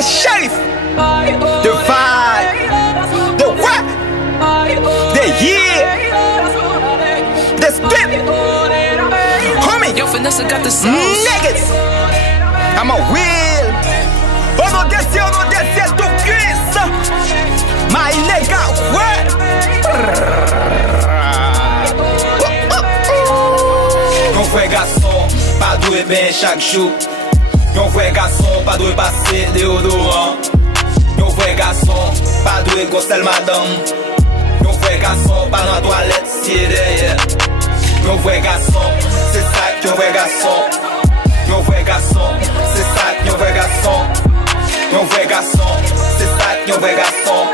The Sheriff, the vibe, the what, the year, the spit. Homie, Yo, Vanessa got the sauce. niggas, I'm a wheel. Eu não descer do Cristo. Mas nega, what? Yon vwe gason, pa dwe ben chak chou. Yon vwe gason, pa dwe pase deodorant. Yon vwe gason, pa dwe gosel madam. Yon vwe gason, pa nan toalet siye derrière. Yon vwe gason, se sak yon vwe gason. Yon vwe gason, se sak yon vwe gason. Yon vwe gason, se sak yon vwe gason.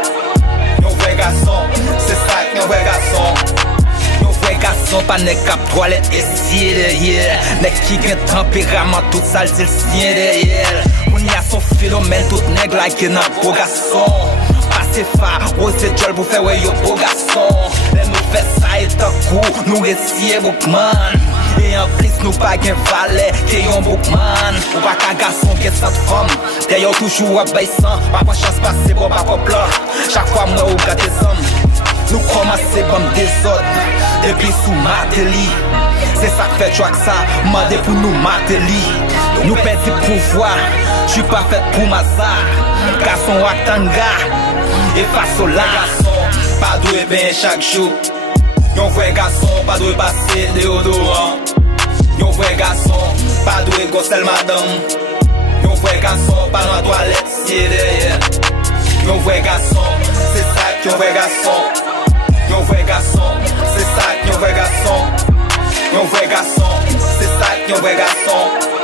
Yon vwe gason, se sak yon vwe gason. Yon vwe gason pa nek kap toalet esiye derrière. Nek ki gen tempérament tout sal til sien derrière. Moun ya son phénomène tout neg la gen nan beau gason. Pase fa, ose jol pou fè wè yo beau gason. Le nou fè sa etan kou, nou resiye boukman. E en plis nou pa gen valet, ke yon boukman. Ou pa ka gason gen sat fom, de yo toujou wap baysan. Pa pa chans pase bo pa kop la, chak fwa mwen ou gade zom. Nou komase bam dezot, depi sou mateli. Se sak fè chwak sa, mande pou nou mateli. Nou pedi pouvoi, tu pa fèt pou maza. Gason wak tanga, e faso la. Gason, pa dwe ben chak chou. Yon vwe gason, pa dwe pase deodorant. Yon vwe gason, pa dwe gosel madam. Yon vwe gason, pa nan toalet siye derrière. Yon vwe gason, se sak yon vwe gason. Yon vwe gason, se sak yon vwe gason. Yon vwe gason, se sak yon vwe gason.